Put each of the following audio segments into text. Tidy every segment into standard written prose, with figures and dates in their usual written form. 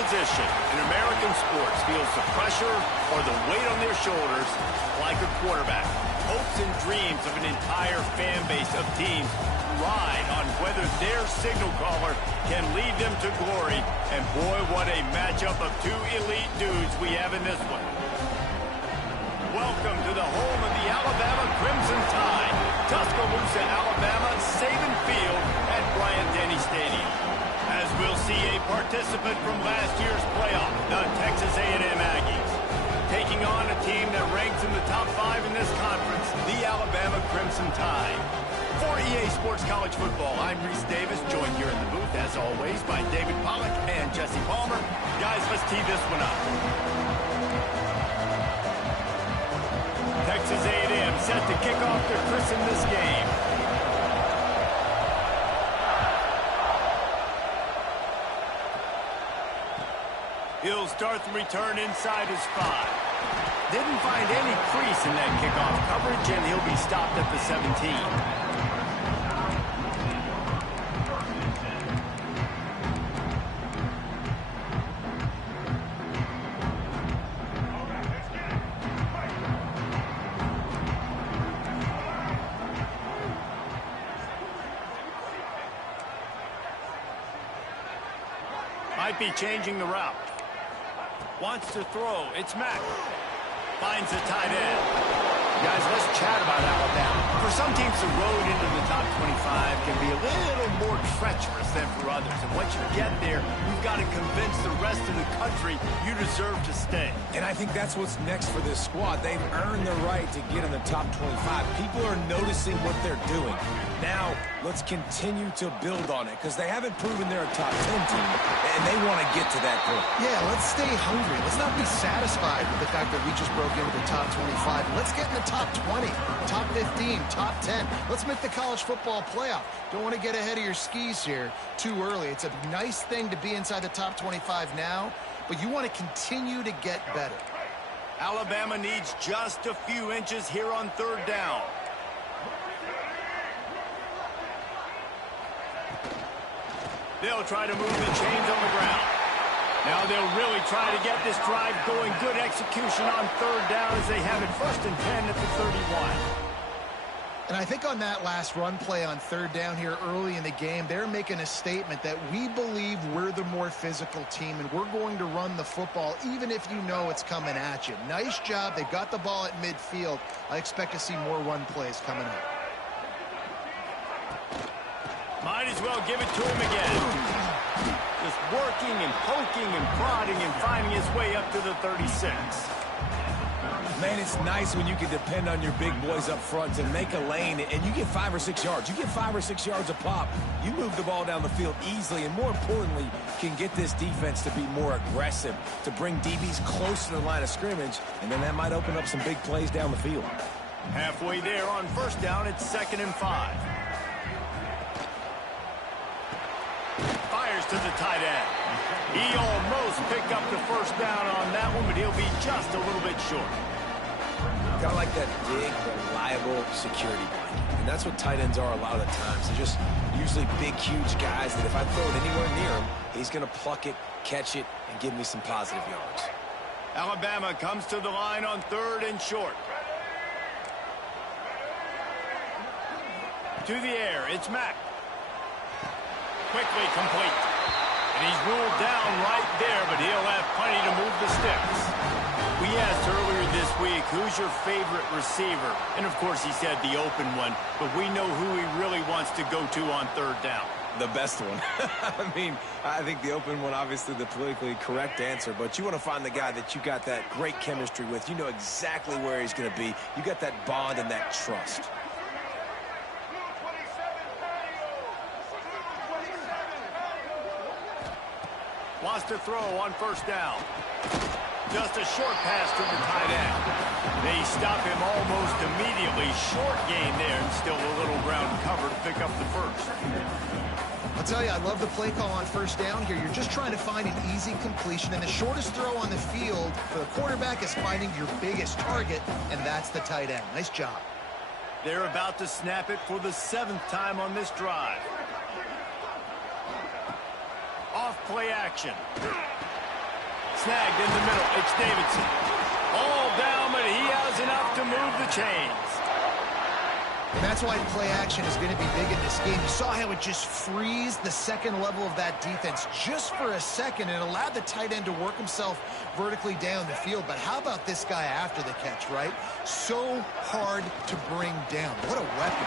position in American sports feels the pressure or the weight on their shoulders like a quarterback. Hopes and dreams of an entire fan base of teams ride on whether their signal caller can lead them to glory. And boy, what a matchup of two elite dudes we have in this one. Welcome to the home of the Alabama Crimson Tide, Tuscaloosa, Alabama, Saban Field at Bryant-Denny Stadium. As we'll see a participant from last year's playoff, the Texas A&M Aggies, taking on a team that ranks in the top 5 in this conference, the Alabama Crimson Tide. For EA Sports College Football, I'm Reese Davis, joined here in the booth, as always, by David Pollack and Jesse Palmer. Guys, let's tee this one up. Texas A&M set to kick off their christen this game. He'll start the return inside his 5. Didn't find any crease in that kickoff coverage, and he'll be stopped at the 17. Might be changing the route. Wants to throw. It's Mack. Finds the tight end. Guys, let's chat about Alabama. For some teams, the road into the top 25 can be a little more treacherous than for others. And once you get there, you've got to convince the rest of the country you deserve to stay. And I think that's what's next for this squad. They've earned the right to get in the top 25. People are noticing what they're doing. Now, let's continue to build on it, because they haven't proven they're a top 10 team, and they want to get to that point. Yeah, let's stay hungry. Let's not be satisfied with the fact that we just broke into the top 25. Let's get in the top 20, top 15, top 10. Let's make the college football playoff. Don't want to get ahead of your skis here too early. It's a nice thing to be inside the top 25 now, but you want to continue to get better. Alabama needs just a few inches here on 3rd down. They'll try to move the chains on the ground. Now they'll really try to get this drive going. Good execution on 3rd down as they have it 1st and 10 at the 31. And I think on that last run play on 3rd down here early in the game, they're making a statement that we believe we're the more physical team and we're going to run the football even if you know it's coming at you. Nice job. They've got the ball at midfield. I expect to see more run plays coming up. Might as well give it to him again. Just working and poking and prodding and finding his way up to the 36. Man, it's nice when you can depend on your big boys up front to make a lane, and you get 5 or 6 yards. You get 5 or 6 yards a pop. You move the ball down the field easily, and more importantly, can get this defense to be more aggressive, to bring DBs close to the line of scrimmage, and then that might open up some big plays down the field. Halfway there on 1st down, it's 2nd and 5. Fires to the tight end. He almost picked up the 1st down on that one, but he'll be just a little bit short. Kind of like that big, reliable security blanket. And that's what tight ends are a lot of the times. They're just usually big, huge guys that if I throw it anywhere near him, he's going to pluck it, catch it, and give me some positive yards. Alabama comes to the line on 3rd and short. To the air, it's Mack. Quickly complete. And he's ruled down right there, but he'll have plenty to move the sticks. We asked earlier this week, who's your favorite receiver? And, of course, he said the open one, but we know who he really wants to go to on 3rd down. The best one. I mean, I think the open one, obviously the politically correct answer, but you want to find the guy that you got that great chemistry with. You know exactly where he's going to be. You got that bond and that trust. Wants to throw on 1st down. Just a short pass to the tight end. They stop him almost immediately. Short gain there, and still a little ground cover to pick up the 1st. I'll tell you, I love the play call on 1st down here. You're just trying to find an easy completion, and the shortest throw on the field for the quarterback is finding your biggest target, and that's the tight end. Nice job. They're about to snap it for the 7th time on this drive. Off play action. Snagged in the middle. It's Davidson. All down, but he has enough to move the chains. And that's why play action is going to be big in this game. You saw how it just freezed the second level of that defense just for a second and allowed the tight end to work himself vertically down the field. But how about this guy after the catch, right? So hard to bring down. What a weapon.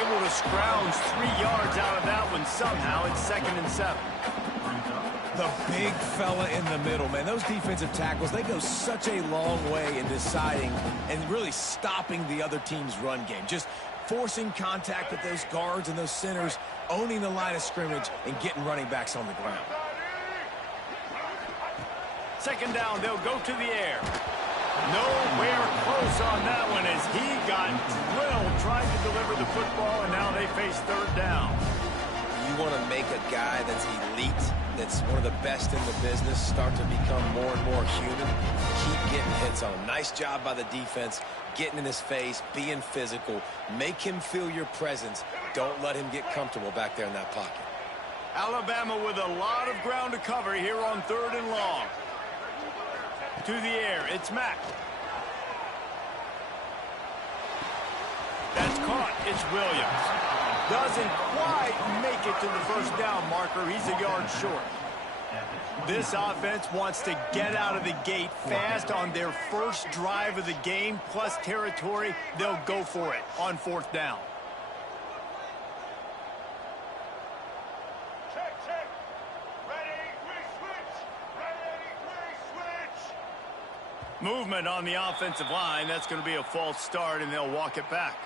Able to scrounge 3 yards out of that one somehow. It's 2nd and 7. The big fella in the middle, man. Those defensive tackles, they go such a long way in deciding and really stopping the other team's run game. Just forcing contact with those guards and those centers, owning the line of scrimmage, and getting running backs on the ground. 2nd down, they'll go to the air. Nowhere close on that one as he got drilled trying to deliver the football, and now they face 3rd down. You want to make a guy that's elite, that's one of the best in the business, start to become more and more human. Keep getting hits on him. Nice job by the defense, getting in his face, being physical. Make him feel your presence. Don't let him get comfortable back there in that pocket. Alabama with a lot of ground to cover here on 3rd and long. To the air, it's Mack. That's caught. It's Williams. Doesn't quite make it to the 1st down marker. He's a yard short. This offense wants to get out of the gate fast on their first drive of the game, plus territory. They'll go for it on 4th down. Check. Ready, switch. Movement on the offensive line. That's going to be a false start, and they'll walk it back.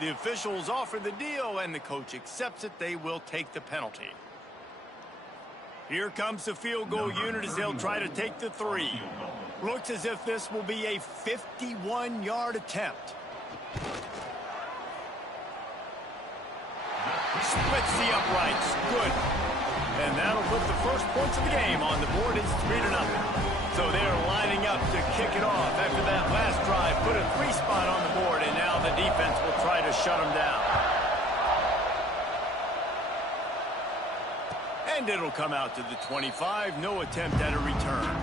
The officials offer the deal, and the coach accepts it. They will take the penalty. Here comes the field goal unit as they'll try to take the 3. Looks as if this will be a 51-yard attempt. Splits the uprights. Good. And that'll put the first points of the game on the board. It's 3-0. So they're lining up to kick it off after that last drive. Put a 3 spot on the board, and now the defense will try to shut them down. And it'll come out to the 25. No attempt at a return.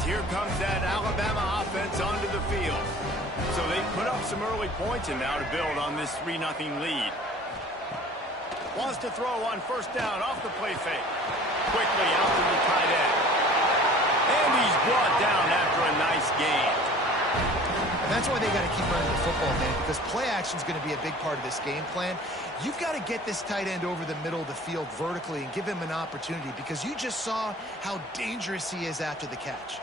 Here comes that Alabama offense onto the field. So they put up some early points and now to build on this 3-0 lead. Wants to throw on 1st down off the play fake. Quickly out to the tight end. And he's brought down after a nice gain. And that's why they got to keep running the football, man, because play action is going to be a big part of this game plan. You've got to get this tight end over the middle of the field vertically and give him an opportunity, because you just saw how dangerous he is after the catch.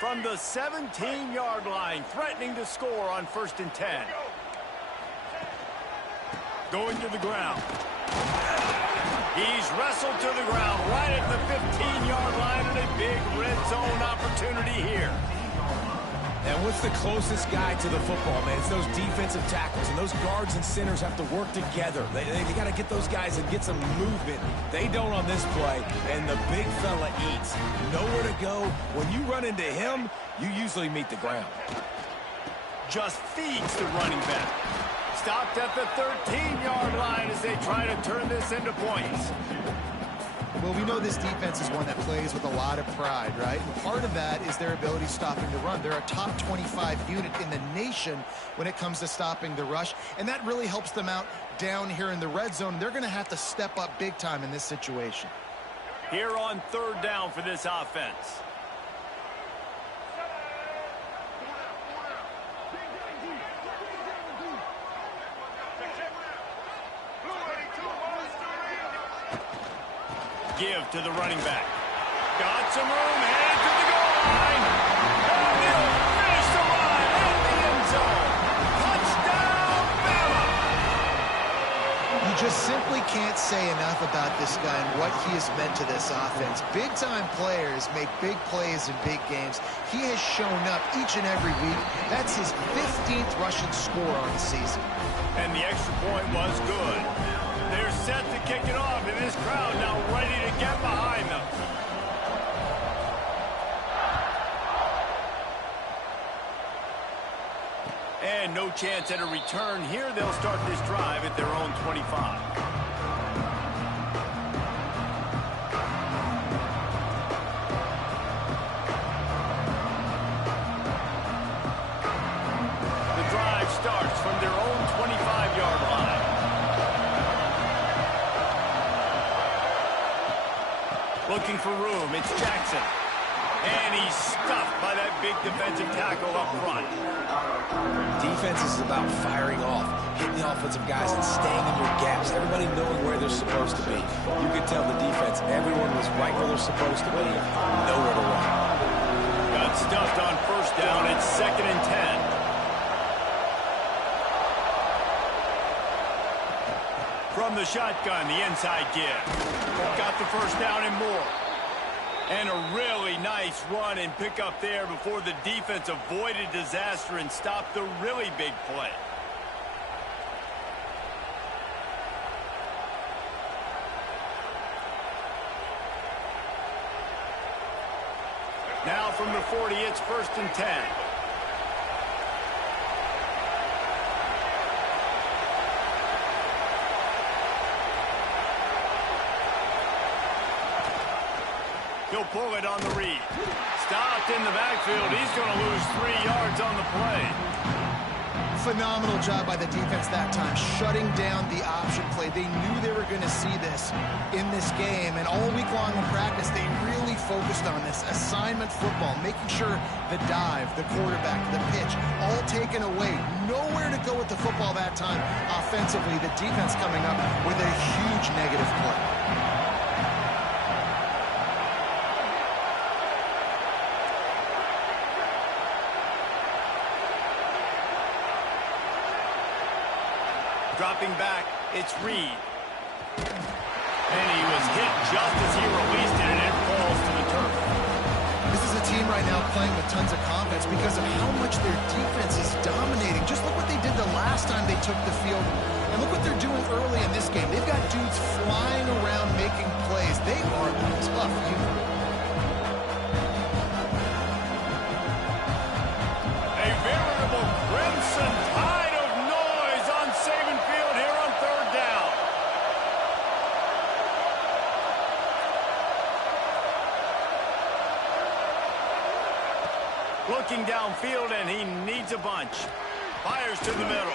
From the 17-yard line, threatening to score on 1st and 10. Going to the ground. He's wrestled to the ground right at the 15-yard line, and a big red zone opportunity here. And what's the closest guy to the football, man? It's those defensive tackles, and those guards and centers have to work together. They got to get those guys and get some movement. They don't on this play, and the big fella eats. Nowhere to go. When you run into him, you usually meet the ground. Just feeds the running back. Stopped at the 13-yard line as they try to turn this into points. Well, we know this defense is one that plays with a lot of pride, right? And part of that is their ability stopping the run. They're a top 25 unit in the nation when it comes to stopping the rush, and that really helps them out down here in the red zone. They're going to have to step up big time in this situation. Here on 3rd down for this offense. give to the running back. Got some room, headed to the goal line. And he'll finish the line in the end zone. Touchdown, Bama! You just simply can't say enough about this guy and what he has meant to this offense. Big-time players make big plays in big games. He has shown up each and every week. That's his 15th rushing score on the season. And the extra point was good. They're set to kick it off, and this crowd now ready to get behind them. And no chance at a return here. They'll start this drive at their own 25. The drive starts from their own 25-yard line. Looking for room, it's Jackson. And he's stuffed by that big defensive tackle up front. Defense is about firing off, hitting the offensive guys and staying in your gaps. Everybody knowing where they're supposed to be. You could tell the defense, everyone was right where they're supposed to be, nowhere to run. Got stuffed on first down. It's 2nd and 10. From the shotgun, the inside give. Got the first down and more. And a really nice run and pick up there before the defense avoided disaster and stopped the really big play. Now from the 40, it's 1st and 10. He'll pull it on the read. Stopped in the backfield. He's going to lose 3 yards on the play. Phenomenal job by the defense that time, shutting down the option play. They knew they were going to see this in this game, and all week long in practice, they really focused on this assignment football, making sure the dive, the quarterback, the pitch, all taken away. Nowhere to go with the football that time offensively. The defense coming up with a huge negative play. Dropping back, it's Reed. And he was hit just as he released it, and it falls to the turf. This is a team right now playing with tons of confidence because of how much their defense is dominating. Just look what they did the last time they took the field. And look what they're doing early in this game. They've got dudes flying around making plays. They are a tough unit. A veritable crimson tide of noise on Saban Field here on 3rd down. Looking downfield, and he needs a bunch. Fires to the middle.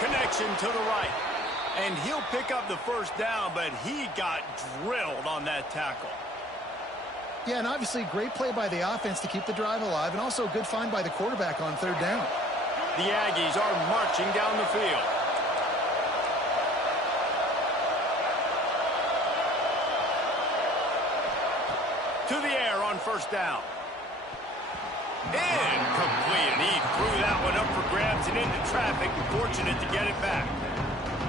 Connection to the right. And he'll pick up the first down, but he got drilled on that tackle. Yeah, and obviously great play by the offense to keep the drive alive, and also a good find by the quarterback on 3rd down. The Aggies are marching down the field. To the air on first down. Incomplete, and he threw that one up for grabs and into traffic. Fortunate to get it back.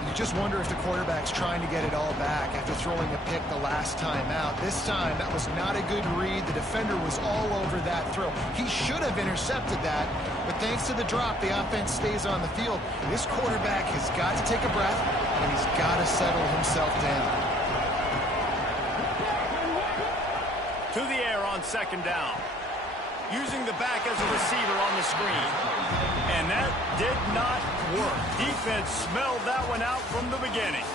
You just wonder if the quarterback's trying to get it all back after throwing a pick the last time out. This time, that was not a good read. The defender was all over that throw. He should have intercepted that, but thanks to the drop, the offense stays on the field. This quarterback has got to take a breath, and he's got to settle himself down. To the air on 2nd down. Using the back as a receiver on the screen. And that did not work. Defense smelled that one out from the beginning.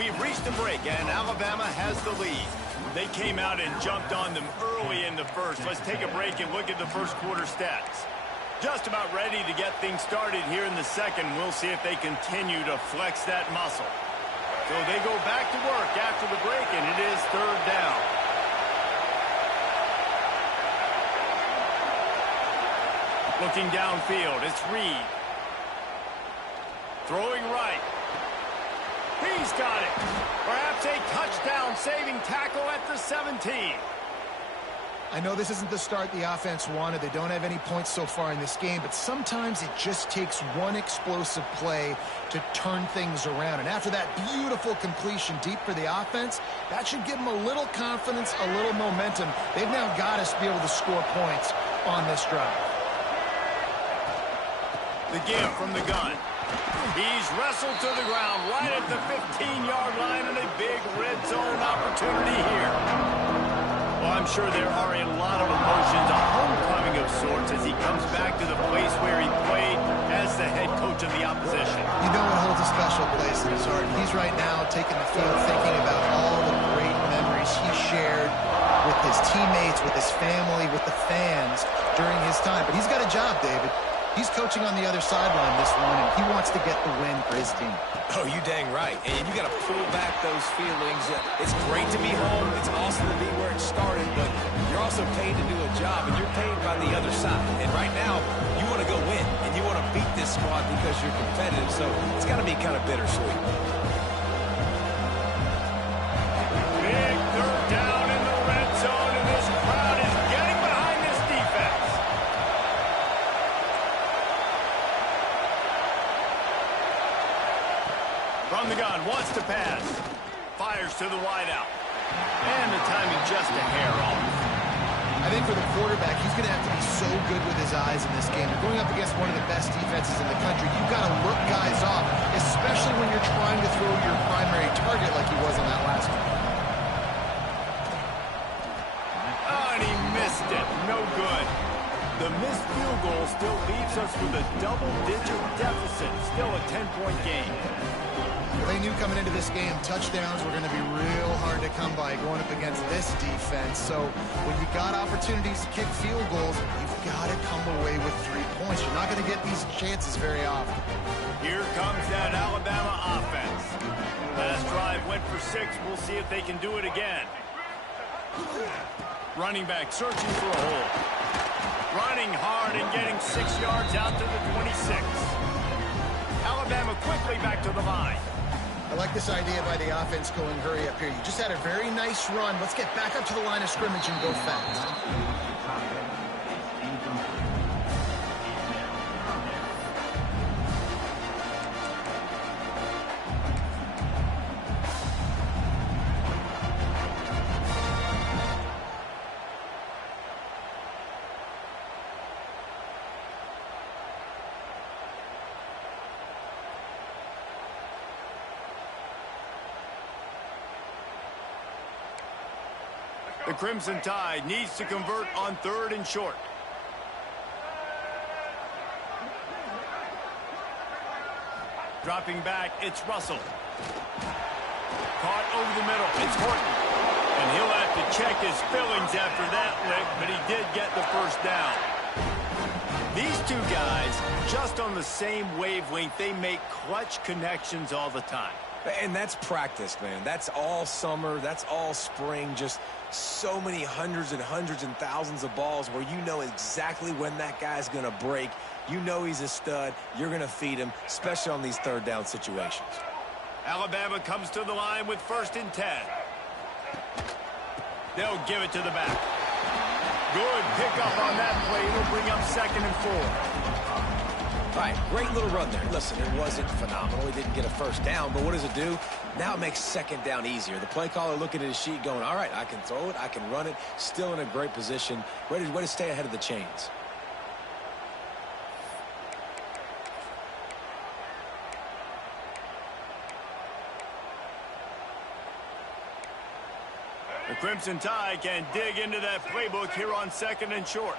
We've reached a break, and Alabama has the lead. They came out and jumped on them early in the first. Let's take a break and look at the first quarter stats. Just about ready to get things started here in the second. We'll see if they continue to flex that muscle. So they go back to work after the break, and it is 3rd down. Looking downfield, it's Reed. Throwing right. He He's got it. Perhaps a touchdown-saving tackle at the 17. I know this isn't the start the offense wanted. They don't have any points so far in this game, but sometimes it just takes one explosive play to turn things around. And after that beautiful completion deep for the offense, that should give them a little confidence, a little momentum. They've now got us to be able to score points on this drive. The give from the gun. He's wrestled to the ground right at the 15-yard line, and a big red zone opportunity here. Well, I'm sure there are a lot of emotions, a homecoming of sorts, as he comes back to the place where he played as the head coach of the opposition. You know it holds a special place in his heart. He's right now taking the field thinking about all the great memories he shared with his teammates, with his family, with the fans during his time. But he's got a job, David. He's coaching on the other sideline this one, and he wants to get the win for his team. Oh, you dang right. And you got to pull back those feelings. It's great to be home. It's awesome to be where it started, but you're also paid to do a job, and you're paid by the other side. And right now, you want to go win, and you want to beat this squad because you're competitive, so it's got to be kind of bittersweet. Big third down in the red zone, and this crowd is getting behind this defense. From the gun, wants to pass. Fires to the wideout. And the timing just a hair off. I think for the quarterback, he's going to have to be so good with his eyes in this game. You're going up against one of the best defenses in the country. You've got to look guys off, especially when you're trying to throw your primary target like he was on that last one. Oh, and he missed it. No good. The missed field goal still leaves us with a double-digit deficit. Still a 10-point game. Well, they knew coming into this game, touchdowns were going to be real hard to come by going up against this defense. So when you got opportunities to kick field goals, you've got to come away with 3 points. You're not going to get these chances very often. Here comes that Alabama offense. Last drive went for 6. We'll see if they can do it again. Running back searching for a hole. Running hard and getting 6 yards out to the 26. Alabama quickly back to the line. I like this idea by the offense going hurry up here. You just had a very nice run. Let's get back up to the line of scrimmage and go fast. The Crimson Tide needs to convert on 3rd and short. Dropping back, it's Russell. Caught over the middle, it's Horton. And he'll have to check his fillings after that lick, but he did get the first down. These two guys, just on the same wavelength, they make clutch connections all the time. And that's practice, man. That's all summer. That's all spring. Just so many hundreds and hundreds and thousands of balls where you know exactly when that guy's going to break. You know he's a stud. You're going to feed him, especially on these 3rd down situations. Alabama comes to the line with 1st and 10. They'll give it to the back. Good pickup on that play. It'll bring up 2nd and 4. All right, great little run there. Listen, it wasn't phenomenal. He didn't get a first down, but what does it do? Now it makes 2nd down easier. The play caller looking at his sheet going, all right, I can throw it, I can run it, still in a great position, ready to stay ahead of the chains. The Crimson Tide can dig into that playbook here on 2nd and short.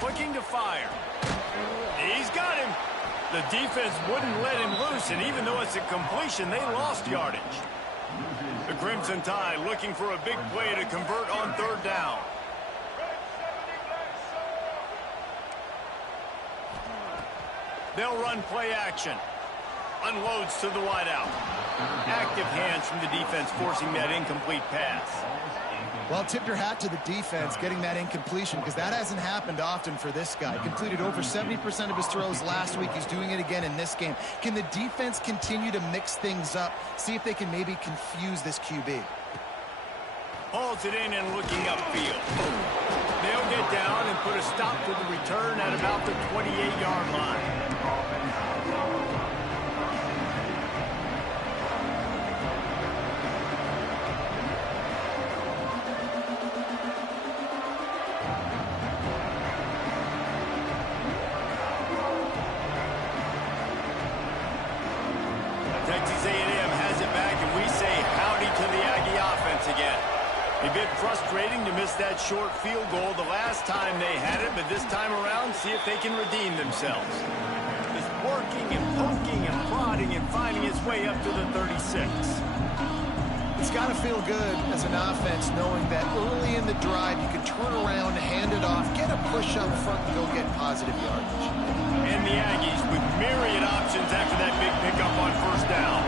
Looking to fire. He's got him. The defense wouldn't let him loose, and even though it's a completion, they lost yardage. The Crimson Tide looking for a big play to convert on 3rd down. They'll run play action. Unloads to the wideout. Active hands from the defense forcing that incomplete pass. Well, tip your hat to the defense getting that incompletion, because that hasn't happened often for this guy. Completed over 70% of his throws last week. He's doing it again in this game. Can the defense continue to mix things up? See if they can maybe confuse this QB. Hauls it in and looking upfield. They'll get down and put a stop to the return at about the 28-yard line. Texas A&M has it back, and we say howdy to the Aggie offense again. A bit frustrating to miss that short field goal the last time they had it, but this time around, see if they can redeem themselves. Just working and poking and prodding and finding its way up to the 36. It's got to feel good as an offense knowing that early in the drive you can turn around, hand it off, get a push up front, and go get positive yardage. And the Aggies with myriad options after that big pickup on first down.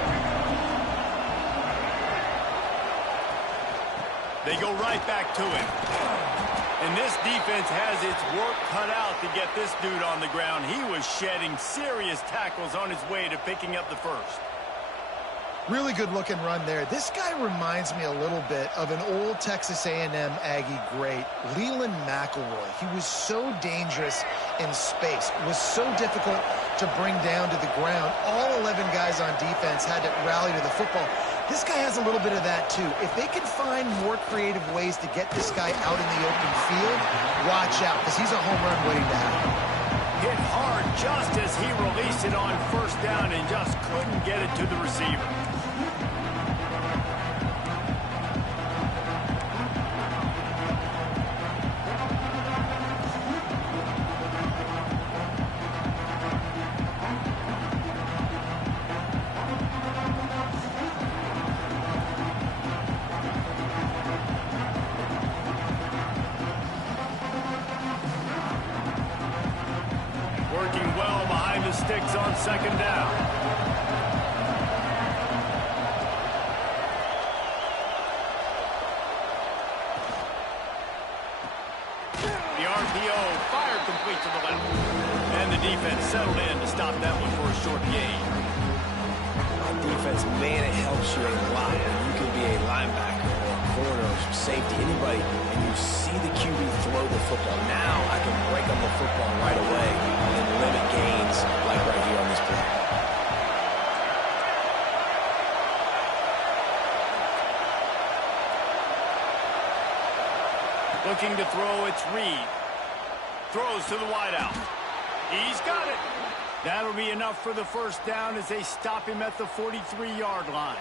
They go right back to him. And this defense has its work cut out to get this dude on the ground. He was shedding serious tackles on his way to picking up the first. Really good looking run there. This guy reminds me a little bit of an old Texas A&M Aggie great, Leland McElroy. He was so dangerous in space. It was so difficult to bring down to the ground. All 11 guys on defense had to rally to the football. This guy has a little bit of that too. If they can find more creative ways to get this guy out in the open field, watch out, because he's a home run waiting to happen. Hit hard just as he released it on first down and just couldn't get it to the receiver. Working well behind the sticks on second down. The RPO fired complete to the left. And the defense settled in to stop that one for a short gain. On defense, man, it helps you a lot when you can be a linebacker or a corner or some safety, anybody, and you see the QB throw the football. Now I can break on the football right away and limit gains like right here on this play. Looking to throw, it's Reed. Throws to the wideout. He's got it. That'll be enough for the first down as they stop him at the 43-yard line.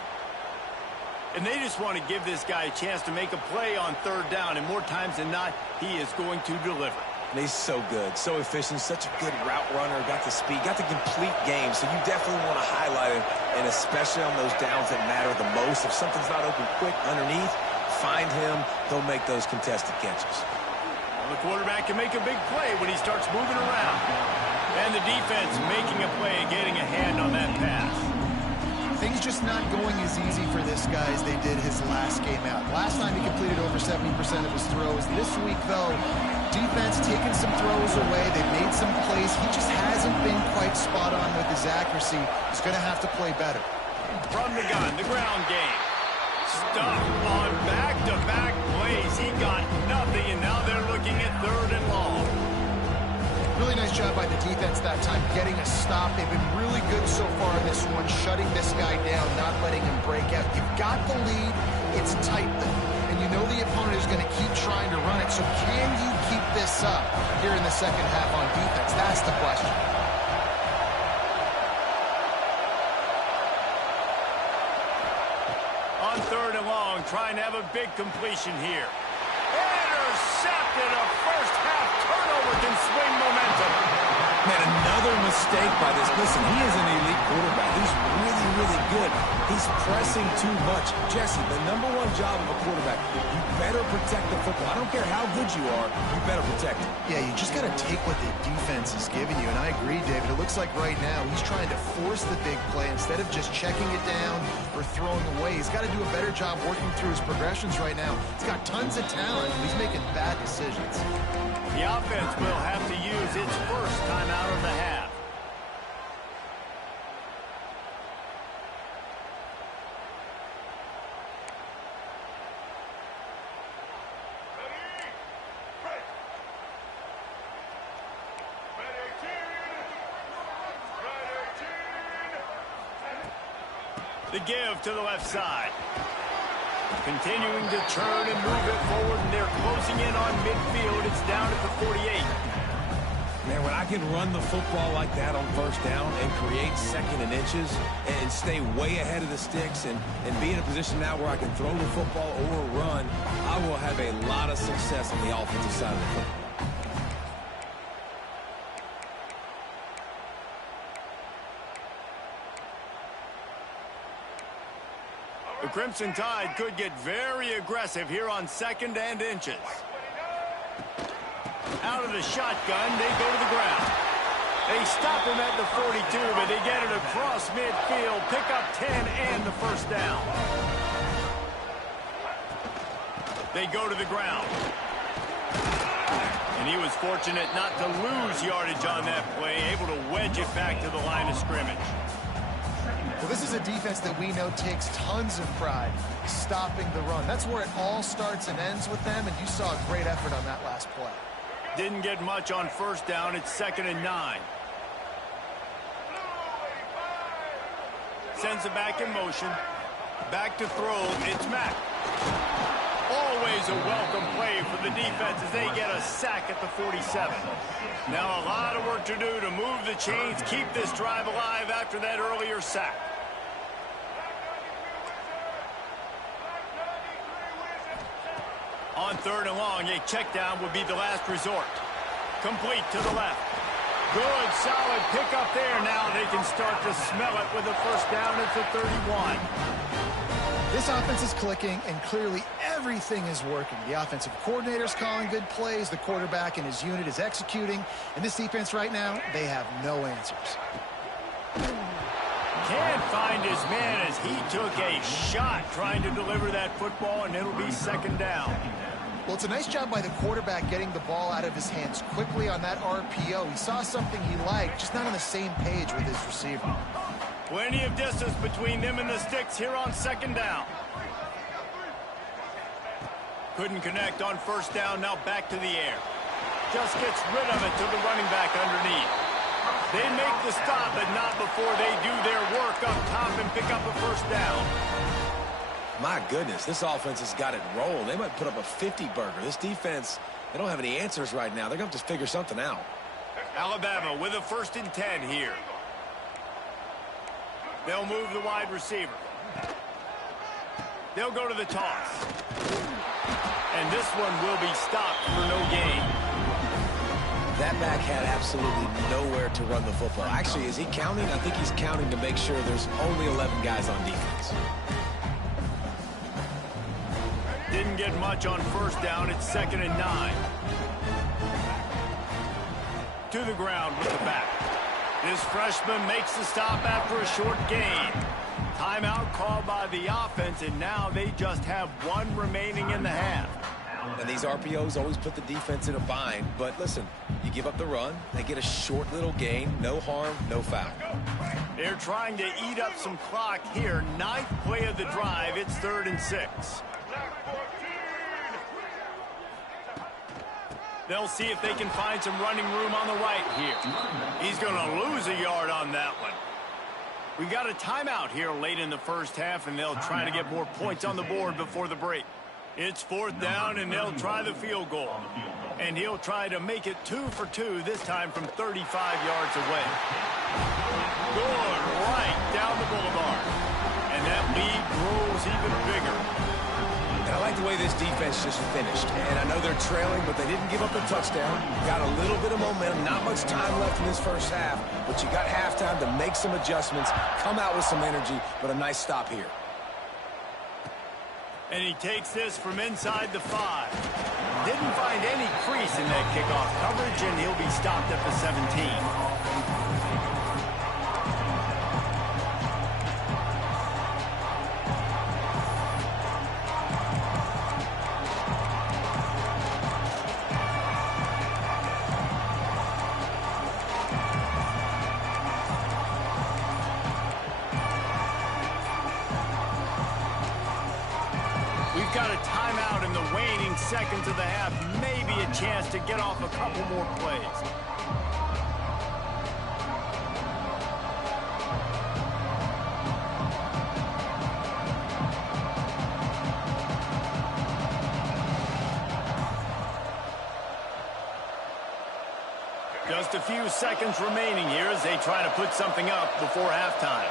And they just want to give this guy a chance to make a play on third down, and more times than not, he is going to deliver. And he's so good, so efficient, such a good route runner, got the speed, got the complete game, so you definitely want to highlight him, and especially on those downs that matter the most. If something's not open quick underneath, find him, he'll make those contested catches. Well, the quarterback can make a big play when he starts moving around. And the defense making a play and getting a hand on that pass. Things just not going as easy for this guy as they did his last game out. Last time he completed over 70% of his throws. This week, though, defense taking some throws away. They made some plays. He just hasn't been quite spot on with his accuracy. He's going to have to play better. From the gun, the ground game. Stuffed on back-to-back plays. He got nothing, and now they're looking at third and long. Really nice job by the defense that time, getting a stop. They've been really good so far in this one, shutting this guy down, not letting him break out. You've got the lead. It's tight, though. And you know the opponent is going to keep trying to run it. So can you keep this up here in the second half on defense? That's the question. On third and long, trying to have a big completion here. Intercepted. A first half turnover can swing momentum. Man, another mistake by this. Listen, he is an elite quarterback. He's really, really good. He's pressing too much. Jesse, the #1 job of a quarterback, you better protect the football. I don't care how good you are, you better protect it. Yeah, you just got to take what the defense is giving you, and I agree, David. It looks like right now he's trying to force the big play instead of just checking it down or throwing away. He's got to do a better job working through his progressions right now. He's got tons of talent, and he's making bad decisions. The offense will have to use its first timeout of the half. The give to the left side. Continuing to turn and move it forward, and they're closing in on midfield. It's down at the 48. Man, when I can run the football like that on first down and create second and inches and stay way ahead of the sticks and be in a position now where I can throw the football or run, I will have a lot of success on the offensive side of the football. The Crimson Tide could get very aggressive here on second and inches. Out of the shotgun, they go to the ground. They stop him at the 42, but they get it across midfield, pick up 10 and the first down. They go to the ground. And he was fortunate not to lose yardage on that play, able to wedge it back to the line of scrimmage. Well, this is a defense that we know takes tons of pride stopping the run. That's where it all starts and ends with them, and you saw a great effort on that last play. Didn't get much on first down. It's 2nd and 9. Sends it back in motion. Back to throw. It's Mack. Always a welcome play for the defense as they get a sack at the 47. Now a lot of work to do to move the chains, keep this drive alive after that earlier sack. On 3rd and long, a check down would be the last resort. Complete to the left. Good, solid pickup there. Now they can start to smell it with a first down at the 31. This offense is clicking, and clearly everything is working. The offensive coordinator's calling good plays. The quarterback and his unit is executing. And this defense right now, they have no answers. Can't find his man as he took a shot trying to deliver that football, and it'll be 2nd down. Well, it's a nice job by the quarterback getting the ball out of his hands quickly on that RPO. He saw something he liked, just not on the same page with his receiver. Plenty of distance between them and the sticks here on 2nd down. Couldn't connect on first down, now back to the air. Just gets rid of it to the running back underneath. They make the stop, but not before they do their work up top and pick up a first down. My goodness, this offense has got it rolling. They might put up a 50-burger. This defense, they don't have any answers right now. They're going to have to figure something out. Alabama with a 1st and 10 here. They'll move the wide receiver. They'll go to the toss. And this one will be stopped for no gain. That back had absolutely nowhere to run the football. Actually, is he counting? I think he's counting to make sure there's only 11 guys on defense. Didn't get much on first down. It's 2nd and 9. To the ground with the back. This freshman makes the stop after a short gain. Timeout called by the offense, and now they just have one remaining in the half. And these RPOs always put the defense in a bind. But listen, you give up the run, they get a short little gain, no harm, no foul. They're trying to eat up some clock here. 9th play of the drive. It's 3rd and 6. They'll see if they can find some running room on the right here. He's going to lose a yard on that one. We got a timeout here late in the first half, and they'll try to get more points on the board before the break. It's 4th down, and they'll try the field goal. And he'll try to make it 2 for 2, this time from 35 yards away. Good, right down the boulevard. And that lead grows even bigger. And I like the way this defense just finished. And I know they're trailing, but they didn't give up the touchdown. Got a little bit of momentum. Not much time left in this first half, but you got halftime to make some adjustments, come out with some energy, but a nice stop here. And he takes this from inside the 5. Didn't find any crease in that kickoff coverage, and he'll be stopped at the 17. We've got a timeout in the waning seconds of the half. Maybe a chance to get off a couple more plays. Just a few seconds remaining here as they try to put something up before halftime.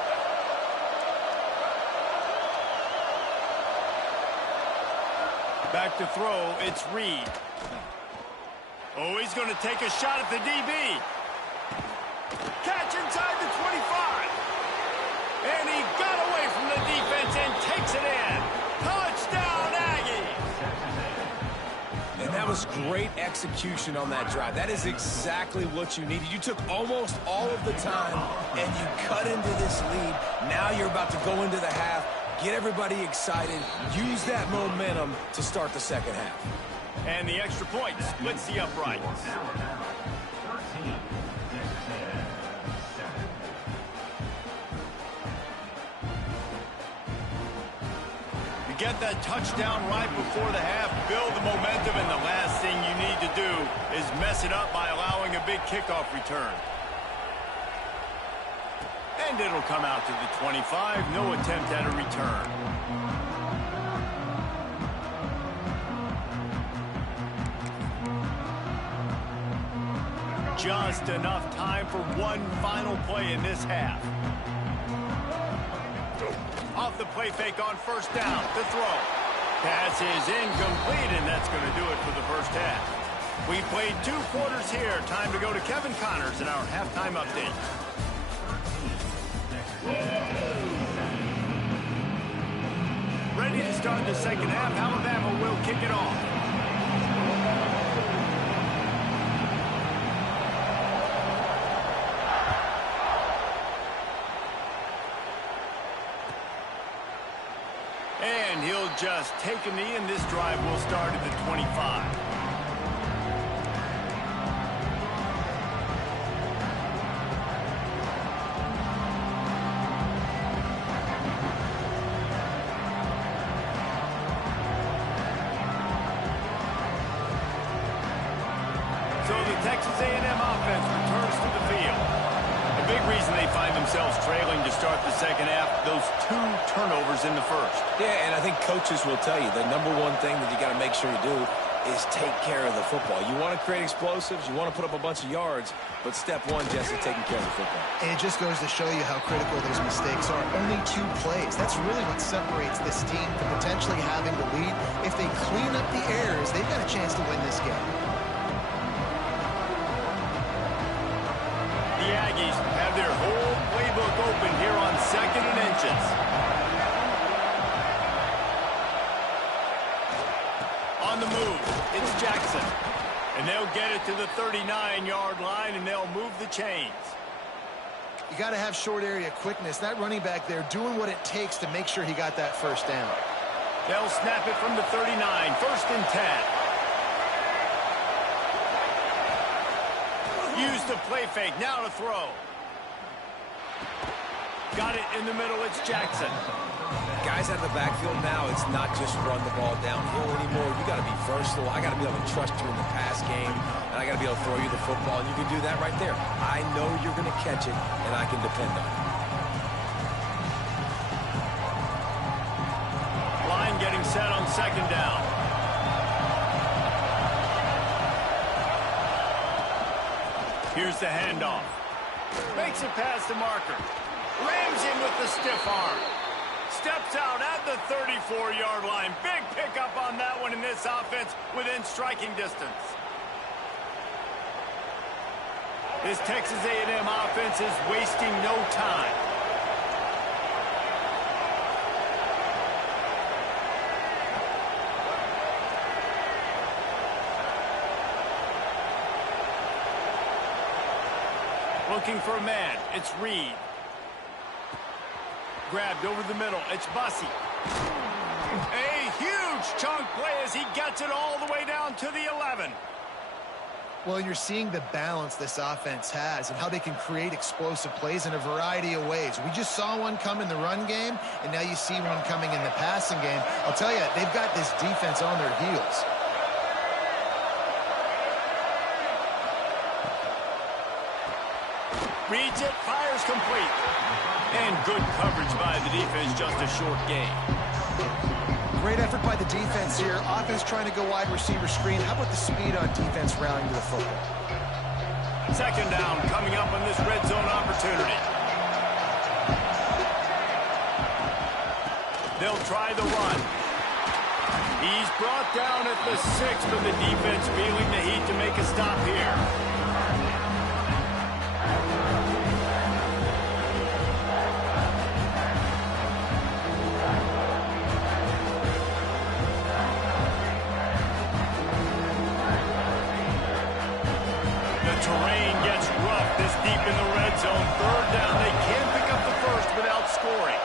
Back to throw, it's Reed. Oh, he's going to take a shot at the DB. Catch inside the 25. And he got away from the defense and takes it in. Touchdown, Aggies. And that was great execution on that drive. That is exactly what you needed. You took almost all of the time, and you cut into this lead. Now you're about to go into the half. Get everybody excited. Use that momentum to start the second half. And the extra point splits the uprights. You get that touchdown right before the half, build the momentum, and the last thing you need to do is mess it up by allowing a big kickoff return. And it'll come out to the 25. No attempt at a return. Just enough time for one final play in this half. Off the play fake on first down. The throw. Pass is incomplete, and that's going to do it for the first half. We played 2 quarters here. Time to go to Kevin Connors in our halftime update. Ready to start the second half. Alabama will kick it off. And he'll just take a knee, and this drive will start at the 25. So the Texas A&M offense returns to the field. A big reason they find themselves trailing to start the second half, those 2 turnovers in the first. Yeah, and I think coaches will tell you the number one thing that you got to make sure you do is take care of the football. You want to create explosives, you want to put up a bunch of yards, but step one, Jesse, taking care of the football. And it just goes to show you how critical those mistakes are. Only 2 plays. That's really what separates this team from potentially having the lead. If they clean up the errors, they've got a chance to win this game. The Aggies have their whole playbook open here on 2nd and inches. On the move, it's Jackson. And they'll get it to the 39-yard line, and they'll move the chains. You got to have short area quickness. That running back there doing what it takes to make sure he got that first down. They'll snap it from the 39, 1st and 10. Use the play fake, now to throw. Got it in the middle, it's Jackson. Guys out of the backfield now, it's not just run the ball downhill anymore. You got to be versatile. I got to be able to trust you in the pass game, and I got to be able to throw you the football, and you can do that right there. I know you're going to catch it, and I can depend on it. Line getting set on 2nd down. Here's the handoff. Makes it past the marker. Rams in with the stiff arm. Steps out at the 34-yard line. Big pickup on that one in this offense within striking distance. This Texas A&M offense is wasting no time. Looking for a man. It's Reed. Grabbed over the middle. It's Bussey. A huge chunk play as he gets it all the way down to the 11. Well, you're seeing the balance this offense has and how they can create explosive plays in a variety of ways. We just saw one come in the run game, and now you see one coming in the passing game. I'll tell you, they've got this defense on their heels. Reads it, fires complete. And good coverage by the defense, just a short gain. Great effort by the defense here. Offense trying to go wide receiver screen. How about the speed on defense rallying to the football? Second down coming up on this red zone opportunity. They'll try the run. He's brought down at the 6, but the defense feeling the heat to make a stop here. Terrain gets rough this deep in the red zone. Third down. They can't pick up the first without scoring.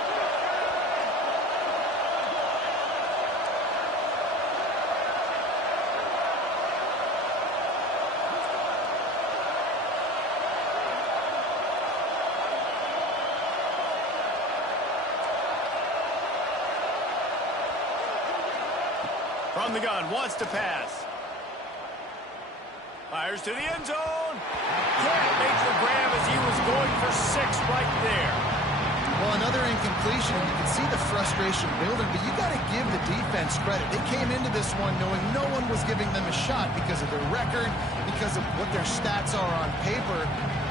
From the gun, wants to pass. Fires to the end zone. Can't make the grab as he was going for 6 right there. Well, another incompletion. You can see the frustration building, but you got to give the defense credit. They came into this one knowing no one was giving them a shot because of their record, because of what their stats are on paper,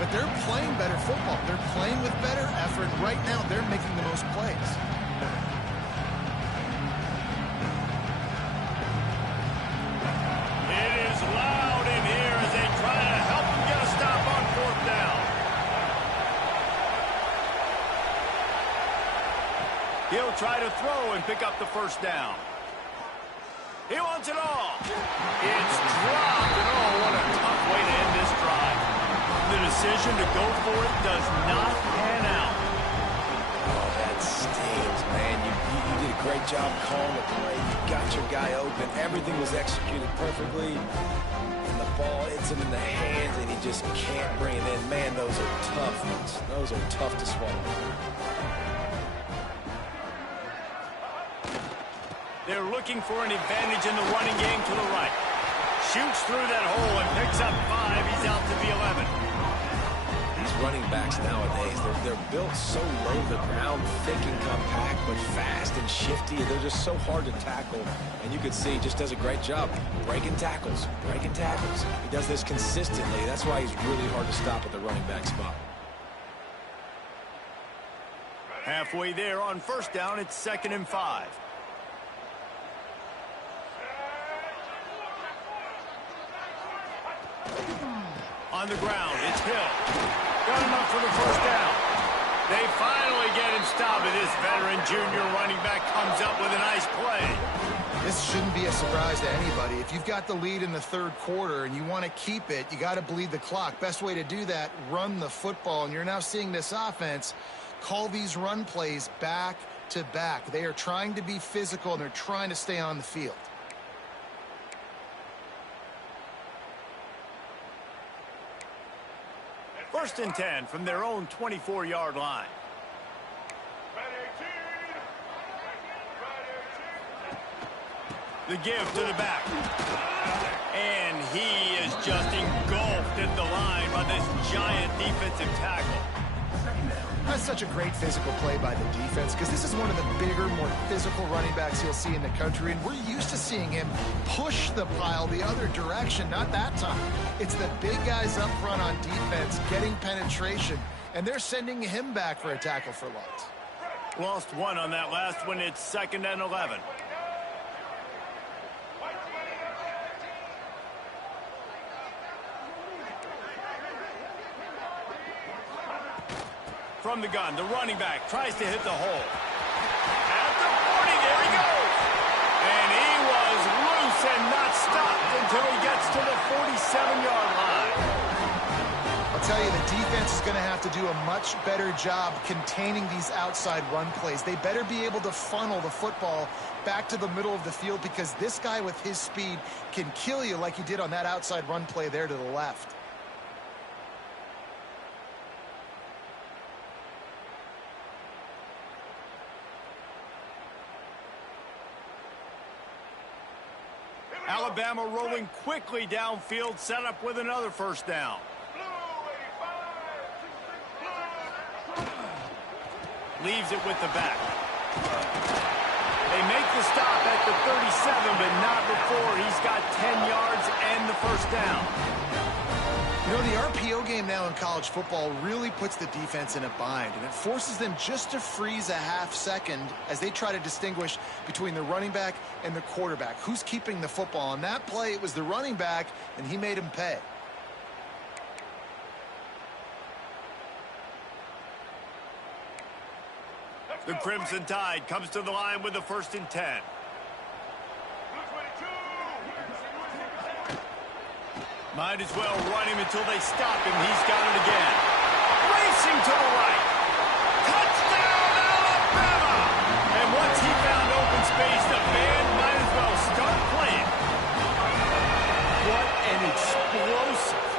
but they're playing better football. They're playing with better effort. Right now, they're making the most plays. He'll try to throw and pick up the first down. He wants it all. It's dropped, and oh, what a tough way to end this drive. The decision to go for it does not pan out. Oh, that stings, man. You did a great job calling the play. You got your guy open. Everything was executed perfectly. And the ball hits him in the hands, and he just can't bring it in. Man, those are tough ones. Those are tough to swallow. They're looking for an advantage in the running game to the right. Shoots through that hole and picks up 5. He's out to the 11. These running backs nowadays, they're built so low to the ground, thick and compact, but fast and shifty. They're just so hard to tackle. And you can see he just does a great job breaking tackles, breaking tackles. He does this consistently. That's why he's really hard to stop at the running back spot. Halfway there on first down, it's 2nd and 5. On the ground, it's Hill. Got enough for the first down. They finally get him stopped, and this veteran junior running back comes up with a nice play. This shouldn't be a surprise to anybody. If you've got the lead in the 3rd quarter and you want to keep it, you got to bleed the clock. Best way to do that, run the football. And you're now seeing this offense call these run plays back to back. They are trying to be physical, and they're trying to stay on the field. First and 10 from their own 24-yard line. The give to the back. And he is just engulfed at the line by this giant defensive tackle. That's such a great physical play by the defense because this is one of the bigger, more physical running backs you'll see in the country, and we're used to seeing him push the pile the other direction. Not that time. It's the big guys up front on defense getting penetration, and they're sending him back for a tackle for loss. Lost one on that last one. It's 2nd and 11. From the gun, the running back tries to hit the hole. At the 40, there he goes. And he was loose and not stopped until he gets to the 47-yard line. I'll tell you, the defense is going to have to do a much better job containing these outside run plays. They better be able to funnel the football back to the middle of the field, because this guy with his speed can kill you like he did on that outside run play there to the left. Alabama rolling quickly downfield, set up with another first down. Leaves it with the back. They make the stop at the 37, but not before he's got 10 yards and the first down. You know, the RPO game now in college football really puts the defense in a bind, and it forces them just to freeze a half second as they try to distinguish between the running back and the quarterback. Who's keeping the football? On that play, it was the running back, and he made him pay. The Crimson Tide comes to the line with the 1st and 10. Might as well run him until they stop him. He's got it again. Racing to the right. Touchdown, Alabama! And once he found open space, the band might as well start playing. What an explosive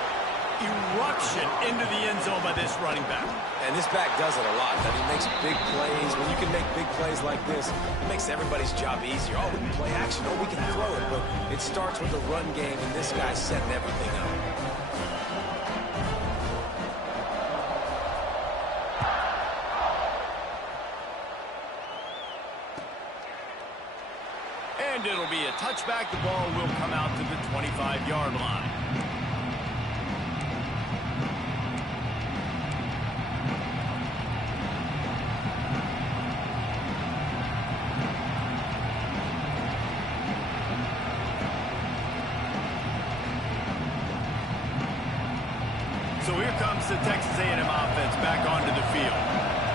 eruption into the end zone by this running back. And this back does it a lot. I mean, he makes big plays. When you can make big plays like this, it makes everybody's job easier. Oh, we can play action. Oh, we can throw it. But it starts with the run game, and this guy's setting everything up. And it'll be a touchback. The ball will come out to the 25-yard line. So here comes the Texas A&M offense back onto the field.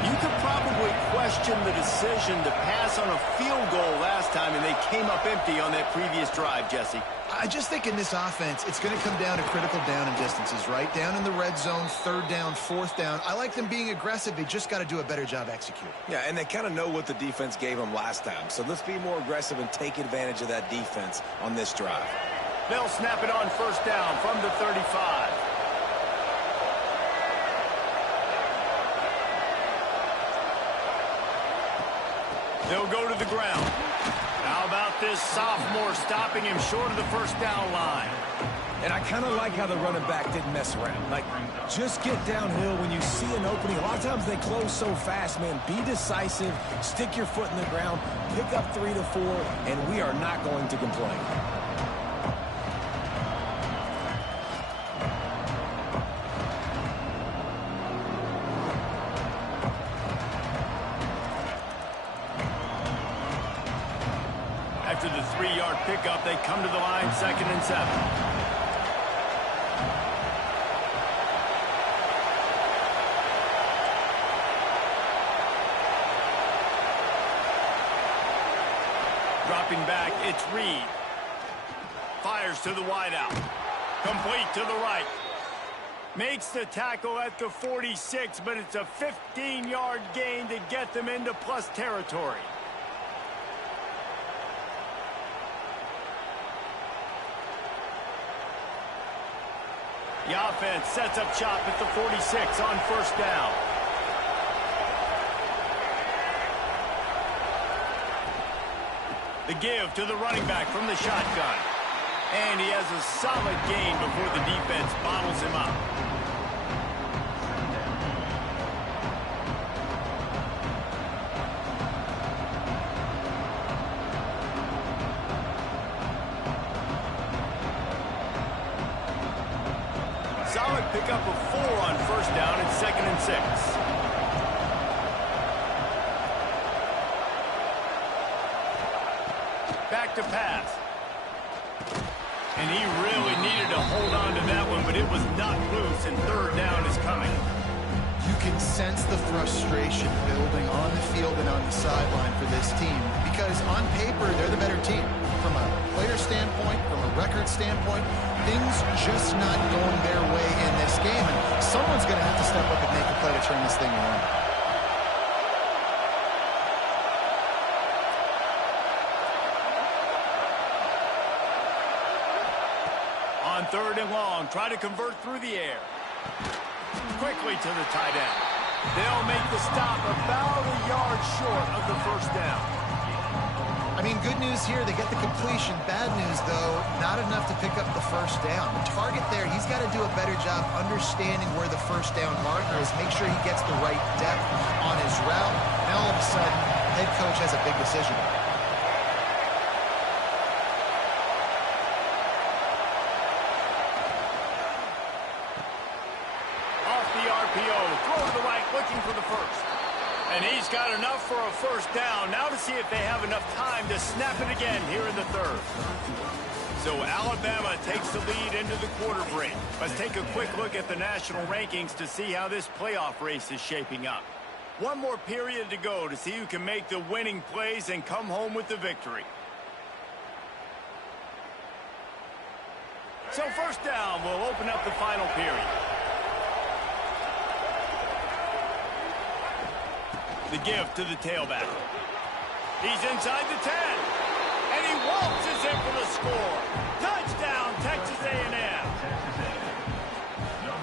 You could probably question the decision to pass on a field goal last time, and they came up empty on that previous drive, Jesse. I just think in this offense, it's going to come down to critical down and distances, right? Down in the red zone, 3rd down, 4th down. I like them being aggressive. They just got to do a better job executing. Yeah, and they kind of know what the defense gave them last time. So let's be more aggressive and take advantage of that defense on this drive. They'll snap it on 1st down from the 35. They'll go to the ground. How about this sophomore stopping him short of the 1st down line? And I kind of like how the running back didn't mess around. Like, just get downhill when you see an opening. A lot of times they close so fast, man. Be decisive, stick your foot in the ground, pick up 3 to 4, and we are not going to complain. After the 3-yard pickup, they come to the line, 2nd and 7. Dropping back, it's Reed. Fires to the wideout. Complete to the right. Makes the tackle at the 46, but it's a 15-yard gain to get them into plus territory. The offense sets up shop at the 46 on 1st down. The give to the running back from the shotgun. And he has a solid gain before the defense bottles him up. Solid pickup of 4 on 1st down and 2nd and 6. to pass. And he really needed to hold on to that one, but it was knocked loose, and third down is coming. You can sense the frustration building on the field and on the sideline for this team because on paper, they're the better team. From a player standpoint, from a record standpoint, things just not going their way in this game. And someone's going to have to step up and make a play to turn this thing around. On third and long, try to convert through the air. Quickly to the tight end. They'll make the stop about a yard short of the first down. I mean, good news here, they get the completion. Bad news, though, not enough to pick up the first down. The target there, he's got to do a better job understanding where the first down marker is, make sure he gets the right depth on his route. Now, all of a sudden, head coach has a big decision. Throw to the right, looking for the first. And he's got enough for a first down. Now to see if they have enough time to snap it again here in the third. So Alabama takes the lead into the quarter break. Let's take a quick look at the national rankings to see how this playoff race is shaping up. One more period to go to see who can make the winning plays and come home with the victory. So first down will open up the final period. The give to the tailback. He's inside the 10. And he waltzes in for the score. Touchdown, Texas A&M.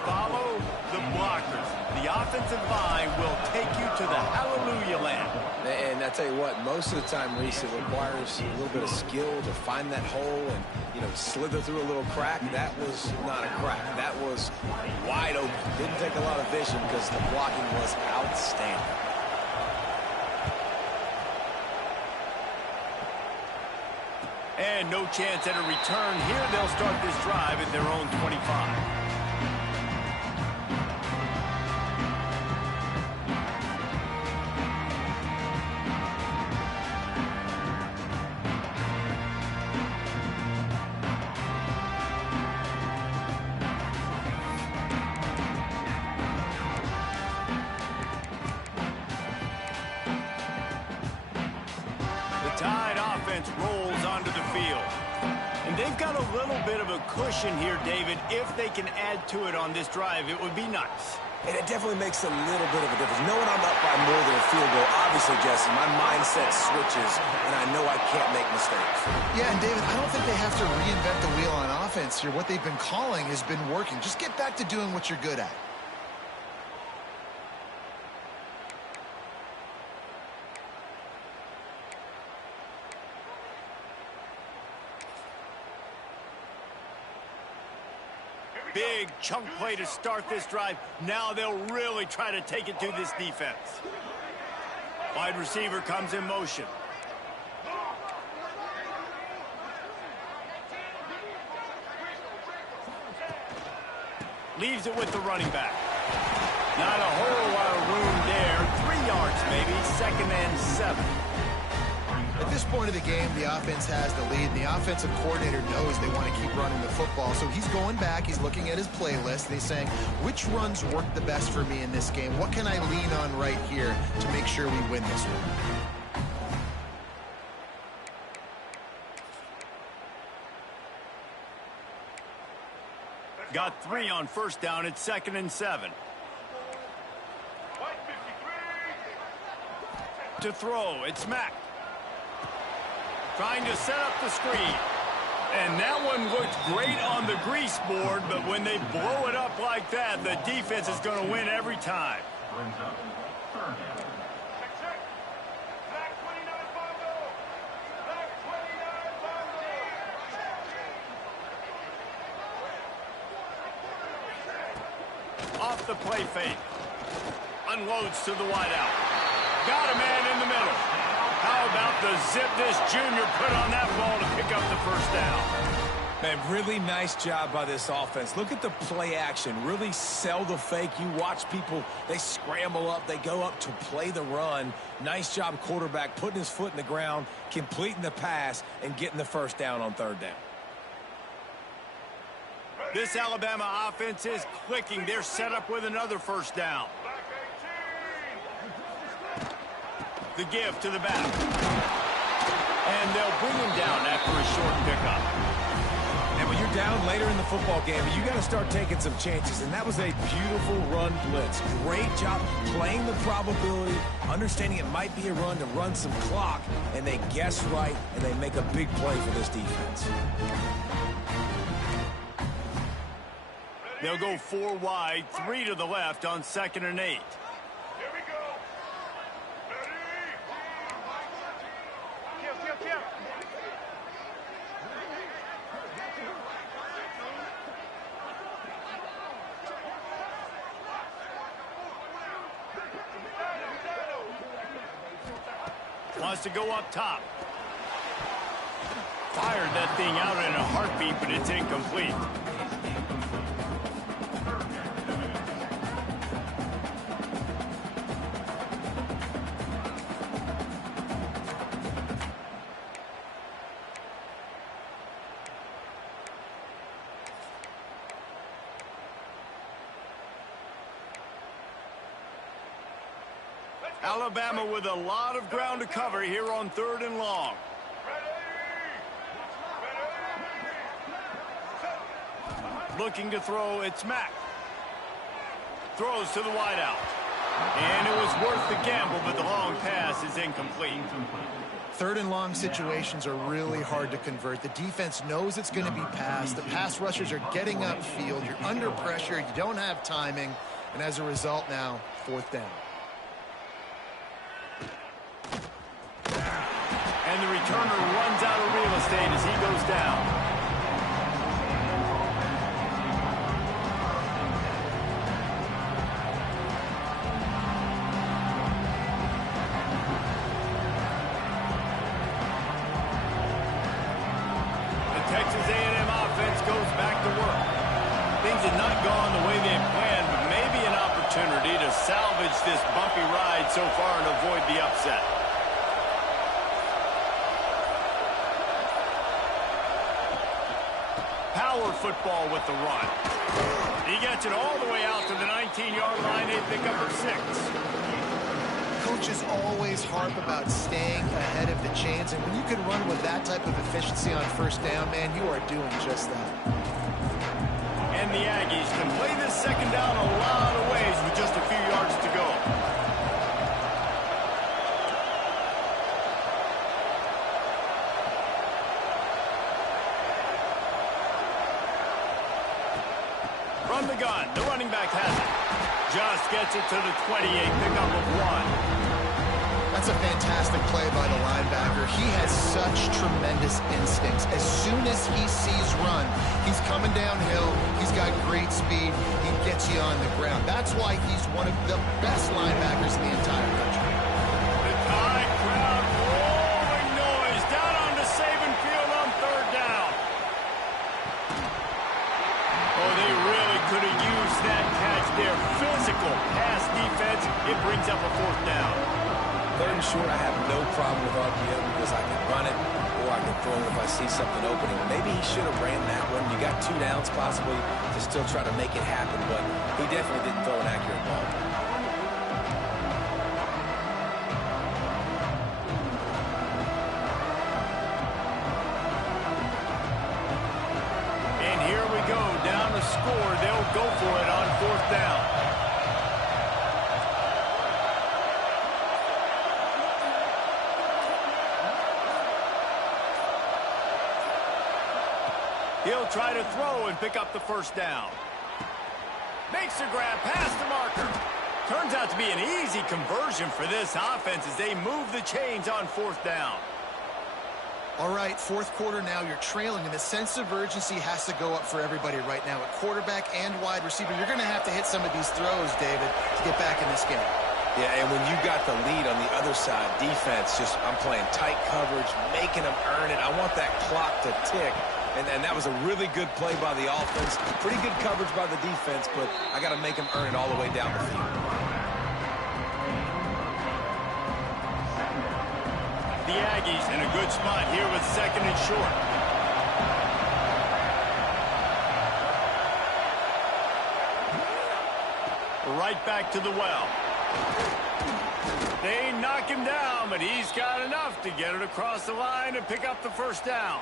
Follow the blockers. The offensive line will take you to the hallelujah land. And I tell you what, most of the time, Reese, it requires a little bit of skill to find that hole and, slither through a little crack. That was not a crack. That was wide open. Didn't take a lot of vision because the blocking was outstanding. And no chance at a return here. They'll start this drive at their own 25. Rolls onto the field. And they've got a little bit of a cushion here, David. If they can add to it on this drive, it would be nice. And it definitely makes a little bit of a difference. Knowing I'm up by more than a field goal, obviously, Jesse, my mindset switches, and I know I can't make mistakes. Yeah, and David, I don't think they have to reinvent the wheel on offense here. What they've been calling has been working. Just get back to doing what you're good at. Big chunk play to start this drive. Now they'll really try to take it to this defense. Wide receiver comes in motion. Leaves it with the running back. Not a whole lot of room there. 3 yards maybe. 2nd and 7. At this point of the game, the offense has the lead, and the offensive coordinator knows they want to keep running the football. So he's going back, he's looking at his playlist, and he's saying, which runs work the best for me in this game? What can I lean on right here to make sure we win this one? Got 3 on first down. It's 2nd and 7. To throw, it's Mack. Trying to set up the screen. And that one looked great on the grease board, but when they blow it up like that, the defense is going to win every time. Off the play fake. Unloads to the wideout. Got a man in the middle. How about the zip this junior put on that ball to pick up the first down? Man, really nice job by this offense. Look at the play action. Really sell the fake. You watch people, they scramble up, they go up to play the run. Nice job, quarterback, putting his foot in the ground, completing the pass, and getting the first down on third down. This Alabama offense is clicking. They're set up with another first down. The give to the back. And they'll bring him down after a short pickup. And when you're down later in the football game, you got to start taking some chances. And that was a beautiful run blitz. Great job playing the probability, understanding it might be a run to run some clock. And they guess right, and they make a big play for this defense. They'll go 4 wide, 3 to the left on 2nd and 8. Here we go. Ready? Kill. Wants to go up top. Fired that thing out in a heartbeat, but it's incomplete. Alabama with a lot of ground to cover here on 3rd and long. Looking to throw, it's Mack. Throws to the wideout. And it was worth the gamble, but the long pass is incomplete. 3rd and long situations are really hard to convert. The defense knows it's going to be passed. The pass rushers are getting upfield. You're under pressure. You don't have timing. And as a result now, 4th down. And the returner runs out of real estate as he goes down. The Texas A&M offense goes back to work. Things have not gone the way they planned, but maybe an opportunity to salvage this bumpy ride so far and avoid the upset. Power football with the run. He gets it all the way out to the 19-yard line. They pick up 6. Coaches always harp about staying ahead of the chains, and when you can run with that type of efficiency on 1st down, man, you are doing just that. And the Aggies can play this 2nd down a lot of ways with just a few yards to go. From the gun, the running back has it. Just gets it to the 28, pickup of 1. That's a fantastic play by the linebacker. He has such tremendous instincts. As soon as he sees run, he's coming downhill. He's got great speed. He gets you on the ground. That's why he's one of the best linebackers in the entire country. The Tide crowd roaring noise down on the Saban field on 3rd down. Oh, they really could have used that catch there. Physical pass defense. It brings up a 4th down. 3rd and short, I have no problem with RPO because I can run it or I can throw it if I see something opening. Maybe he should have ran that one. You got 2 downs possibly to still try to make it happen, but he definitely didn't throw an accurate ball. And here we go, down to score. They'll go for it on 4th down. He'll try to throw and pick up the 1st down. Makes a grab past the marker. Turns out to be an easy conversion for this offense as they move the chains on 4th down. All right, 4th quarter now, you're trailing, and the sense of urgency has to go up for everybody right now. At quarterback and wide receiver, you're going to have to hit some of these throws, David, to get back in this game. Yeah, and when you got the lead on the other side, defense, I'm playing tight coverage, making them earn it. I want that clock to tick. And that was a really good play by the offense. Pretty good coverage by the defense, but I got to make them earn it all the way down the field. The Aggies in a good spot here with 2nd and short. Right back to the well. They knock him down, but he's got enough to get it across the line and pick up the first down.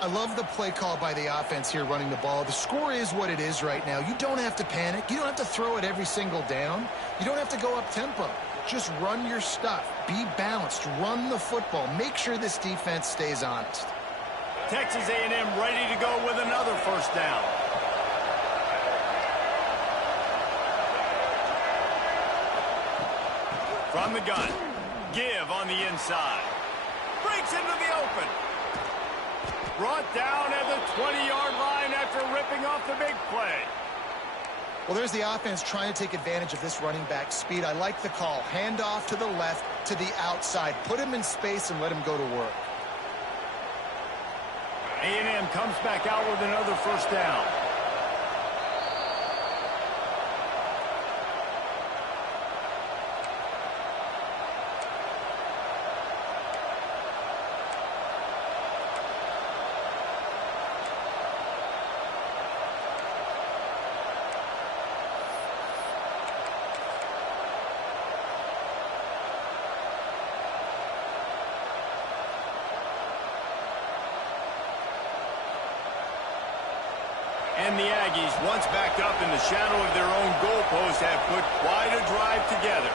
I love the play call by the offense here running the ball. The score is what it is right now. You don't have to panic. You don't have to throw it every single down. You don't have to go up tempo. Just run your stuff. Be balanced. Run the football. Make sure this defense stays honest. Texas A&M ready to go with another first down. From the gun. Give on the inside. Breaks into the open. Brought down at the 20-yard line after ripping off the big play. Well, there's the offense trying to take advantage of this running back speed. I like the call. Hand off to the left, to the outside. Put him in space and let him go to work. A&M comes back out with another first down. And the Aggies, once back up in the shadow of their own goalpost, have put quite a drive together.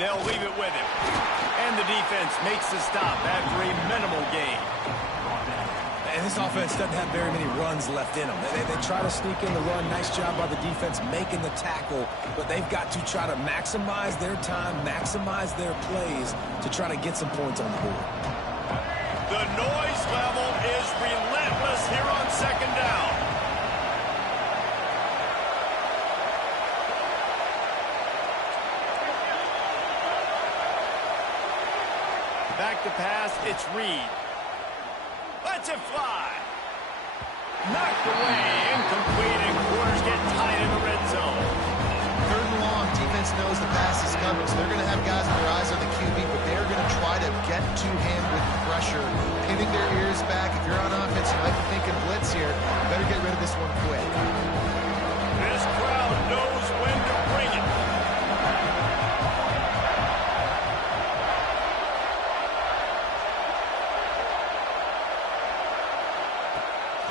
They'll leave it with him. And the defense makes the stop after a minimal gain. And this offense doesn't have very many runs left in them. They try to sneak in the run. Nice job by the defense making the tackle. But they've got to try to maximize their time, maximize their plays to try to get some points on the board. The noise level is relentless here on 2nd down. Back to pass, it's Reed. Lets it fly. Knocked away, incomplete, and quarters get tight in the red zone. 3rd and long, defense knows the pass is coming, so they're going to have guys with their eyes on the QB, but they're going to try to get to him with pressure, pinning their ears back. If you're on offense, you might be thinking blitz here. You better get rid of this one quick. This crowd knows when to bring it.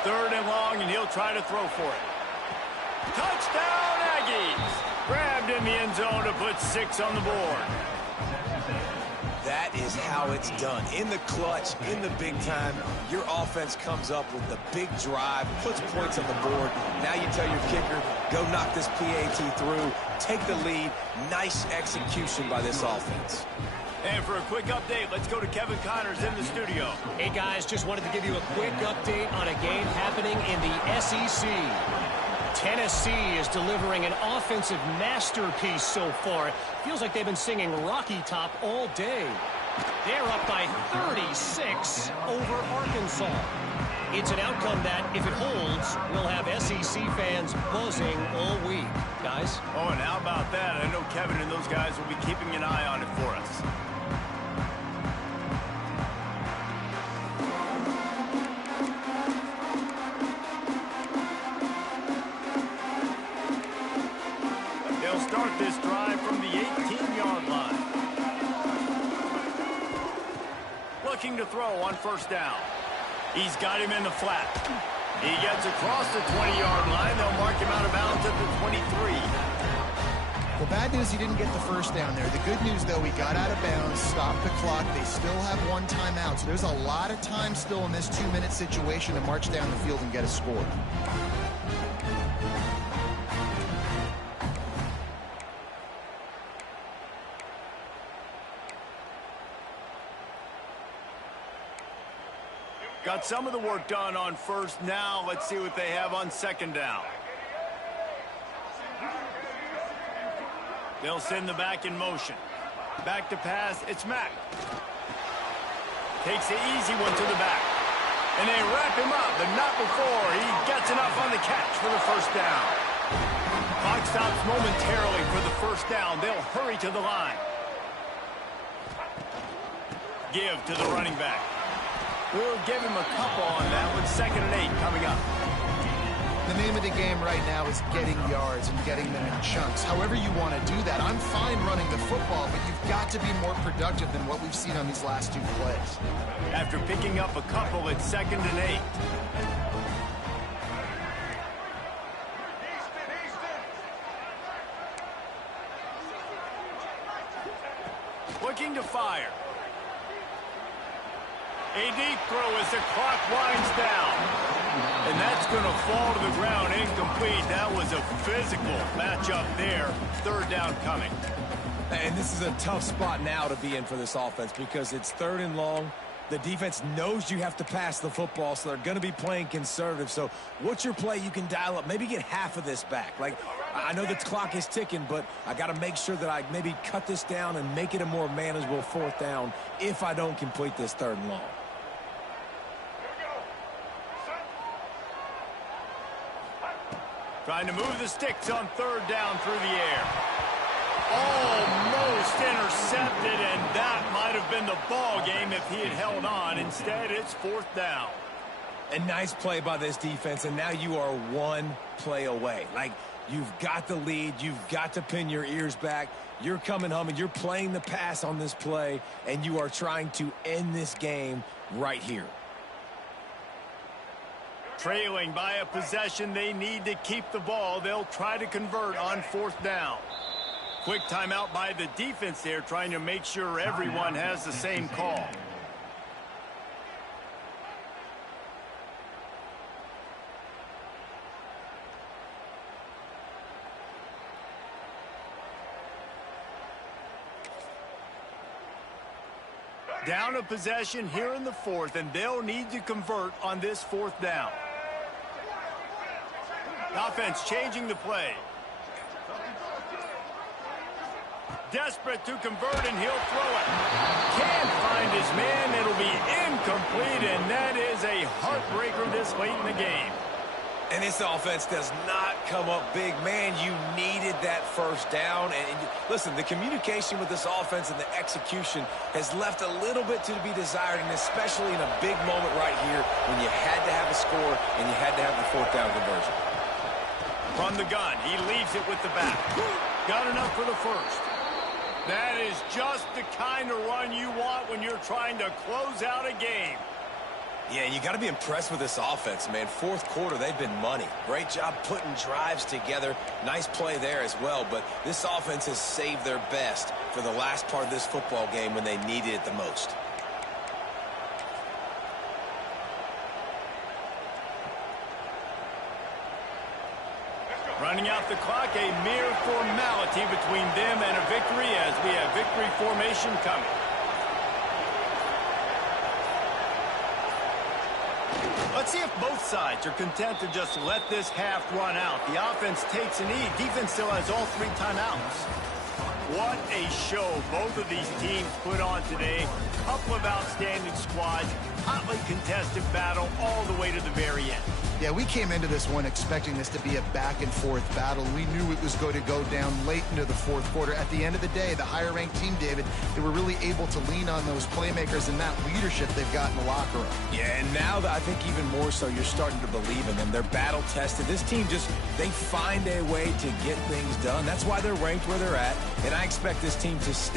Third and long, and he'll try to throw for it. Touchdown, Aggies! Grabbed in the end zone to put 6 on the board. That is how it's done. In the clutch, in the big time, your offense comes up with the big drive, puts points on the board. Now you tell your kicker, go knock this PAT through, take the lead. Nice execution by this offense. And for a quick update, let's go to Kevin Connors in the studio. Hey, guys, just wanted to give you a quick update on a game happening in the SEC. Tennessee is delivering an offensive masterpiece so far. It feels like they've been singing Rocky Top all day. They're up by 36 over Arkansas. It's an outcome that, if it holds, will have SEC fans buzzing all week. Guys? Oh, and how about that? I know Kevin and those guys will be keeping an eye on it for us. They'll start this drive from the 18-yard line. Looking to throw on first down. He's got him in the flat. He gets across the 20-yard line. They'll mark him out of bounds at the 23. The bad news, he didn't get the first down there. The good news, though, he got out of bounds, stopped the clock. They still have one timeout, so there's a lot of time still in this 2-minute situation to march down the field and get a score. Got some of the work done on first. Now let's see what they have on second down. They'll send the back in motion. Back to pass, it's Mack. Takes the easy one to the back. And they wrap him up, but not before he gets enough on the catch for the first down. Clock stops momentarily for the first down. They'll hurry to the line. Give to the running back. We'll give him a couple on that one. 2nd and 8 coming up. The name of the game right now is getting yards and getting them in chunks. However you want to do that. I'm fine running the football, but you've got to be more productive than what we've seen on these last 2 plays. After picking up a couple, it's 2nd and 8. Looking to fire. A deep throw as the clock winds down. And that's going to fall to the ground incomplete. That was a physical matchup there. 3rd down coming. And this is a tough spot now to be in for this offense because it's 3rd and long. The defense knows you have to pass the football, so they're going to be playing conservative. So what's your play you can dial up? Maybe get half of this back. Like, I know the clock is ticking, but I got to make sure that I maybe cut this down and make it a more manageable 4th down if I don't complete this 3rd and long. Trying to move the sticks on 3rd down through the air. Almost intercepted, and that might have been the ball game if he had held on. Instead, it's 4th down. A nice play by this defense, and now you are 1 play away. Like, you've got the lead. You've got to pin your ears back. You're coming home, and you're playing the pass on this play, and you are trying to end this game right here. Trailing by a possession, they need to keep the ball. They'll try to convert on 4th down. Quick timeout by the defense there, trying to make sure everyone has the same call. Down a possession here in the 4th, and they'll need to convert on this 4th down. Offense changing the play. Desperate to convert, and he'll throw it. Can't find his man. It'll be incomplete, and that is a heartbreaker this late in the game. And this offense does not come up big. Man, you needed that 1st down. And listen, the communication with this offense and the execution has left a little bit to be desired, and especially in a big moment right here when you had to have a score and you had to have the 4th down conversion. From the gun, he leaves it with the back. Got enough for the 1st. That is just the kind of run you want when you're trying to close out a game. Yeah, you got to be impressed with this offense, man. 4th quarter, they've been money. Great job putting drives together. Nice play there as well, but this offense has saved their best for the last part of this football game when they needed it the most. Running out the clock, a mere formality between them and a victory as we have victory formation coming. Let's see if both sides are content to just let this half run out. The offense takes a knee. Defense still has all 3 timeouts. What a show both of these teams put on today. Couple of outstanding squads. Hotly contested battle all the way to the very end. Yeah, we came into this one expecting this to be a back-and-forth battle. We knew it was going to go down late into the 4th quarter. At the end of the day, the higher-ranked team, David, they were really able to lean on those playmakers and that leadership they've got in the locker room. Yeah, and now I think even more so, you're starting to believe in them. They're battle-tested. This team they find a way to get things done. That's why they're ranked where they're at, and I expect this team to stay